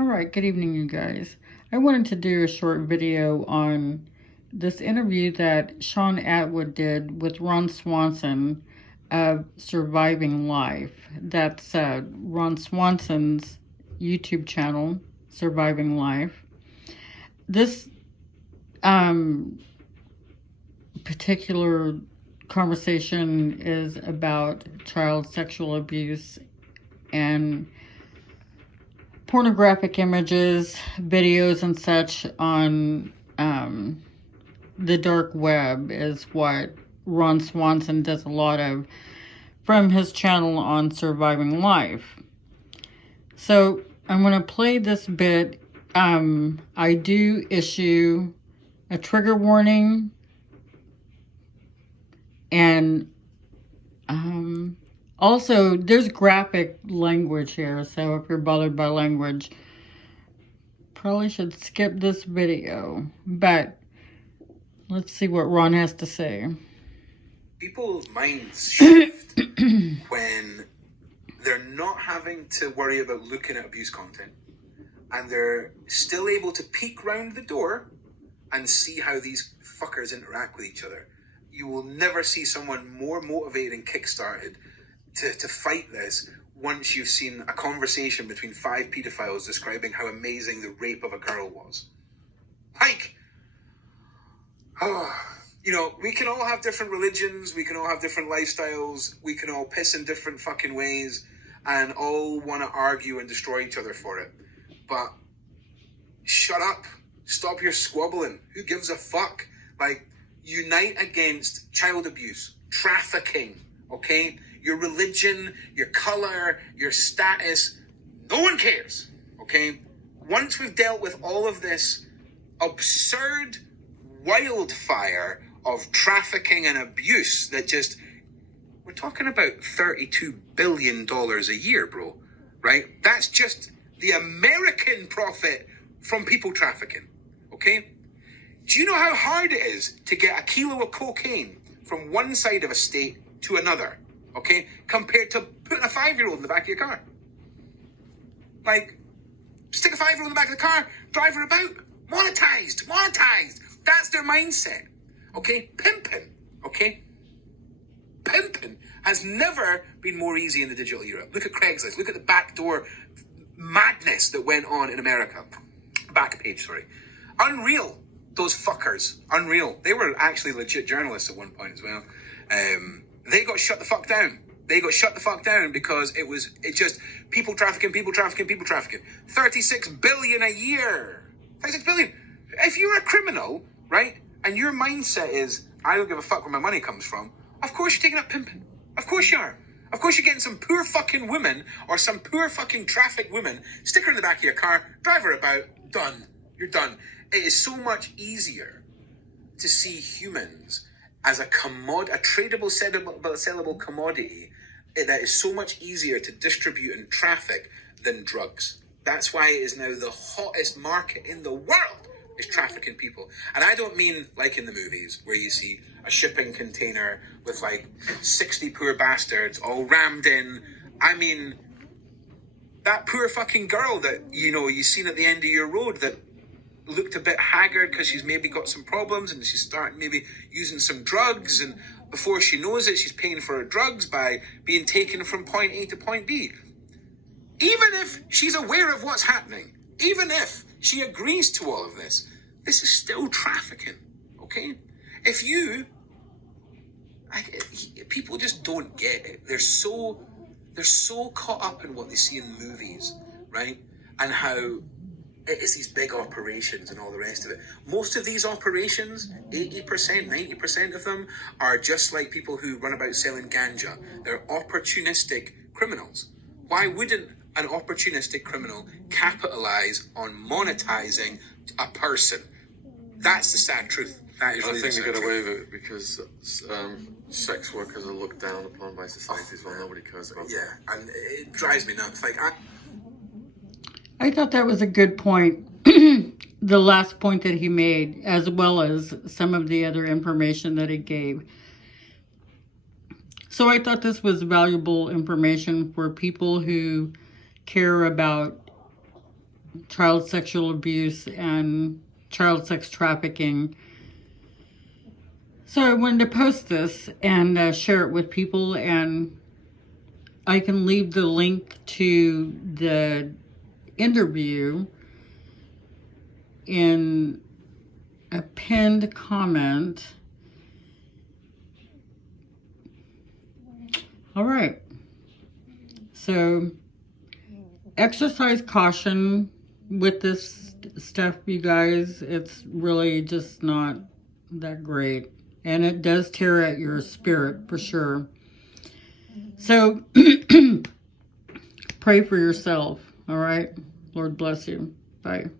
Alright, good evening, you guys. I wanted to do a short video on this interview that Shaun Atwood did with Ron Swanson of Surviving Life. That's Ron Swanson's YouTube channel, Surviving Life. This particular conversation is about child sexual abuse and pornographic images, videos, and such on the dark web is what Ron Swanson does a lot of from his channel on Surviving Life. So I'm going to play this bit. I do issue a trigger warning, and also, there's graphic language here, so if you're bothered by language, probably should skip this video. But let's see what Ron has to say. People's minds shift when they're not having to worry about looking at abuse content, and they're still able to peek round the door and see how these fuckers interact with each other. You will never see someone more motivated and kickstarted to fight this once you've seen a conversation between 5 pedophiles describing how amazing the rape of a girl was. Like, you know, we can all have different religions, we can all have different lifestyles, we can all piss in different fucking ways and all want to argue and destroy each other for it. But shut up. Stop your squabbling. Who gives a fuck? Like, unite against child abuse, trafficking, okay? Your religion, your color, your status, no one cares, okay? Once we've dealt with all of this absurd wildfire of trafficking and abuse that just, we're talking about $32 billion a year, bro, right? That's just the American profit from people trafficking, okay? Do you know how hard it is to get a kilo of cocaine from one side of a state to another, okay, compared to putting a 5-year-old in the back of your car? Like, stick a 5-year-old in the back of the car, drive her about, monetized. That's their mindset, okay? Pimping, okay? Pimping has never been more easy in the digital era. Look at Craigslist. Look at the backdoor madness that went on in America. Backpage, sorry. Unreal. Those fuckers, unreal. They were actually legit journalists at one point as well. They got shut the fuck down. Because it just, people trafficking. 36 billion a year. 36 billion. If you're a criminal, right, and your mindset is, I don't give a fuck where my money comes from, of course you're taking up pimping. Of course you are. Of course you're getting some poor fucking woman or some poor fucking trafficked woman, stick her in the back of your car, drive her about, done. You're done. It is so much easier to see humans as a tradable, sellable commodity. That is so much easier to distribute and traffic than drugs. That's why it is now the hottest market in the world, is trafficking people. And I don't mean like in the movies where you see a shipping container with like 60 poor bastards all rammed in. I mean that poor fucking girl that, you know, you seen at the end of your road that looked a bit haggard because she's maybe got some problems and she's starting maybe using some drugs, and before she knows it, she's paying for her drugs by being taken from point A to point B. Even if she's aware of what's happening, even if she agrees to all of this, this is still trafficking, okay? If you, people just don't get it. They're so caught up in what they see in movies, right? And how it's these big operations and all the rest of it. Most of these operations, 80%, 90% of them, are just like people who run about selling ganja. They're opportunistic criminals. Why wouldn't an opportunistic criminal capitalize on monetizing a person? That's the sad truth. That is really I think the they sad get away truth. with it because sex workers are looked down upon by society as well. Nobody cares about them. Yeah, and it drives me nuts. Like, I thought that was a good point, the last point that he made, as well as some of the other information that he gave. So I thought this was valuable information for people who care about child sexual abuse and child sex trafficking. So I wanted to post this and share it with people, and I can leave the link to the interview in a pinned comment. All right. So exercise caution with this stuff, you guys. It's really just not that great. And it does tear at your spirit for sure. So pray for yourself. All right. Lord bless you. Bye.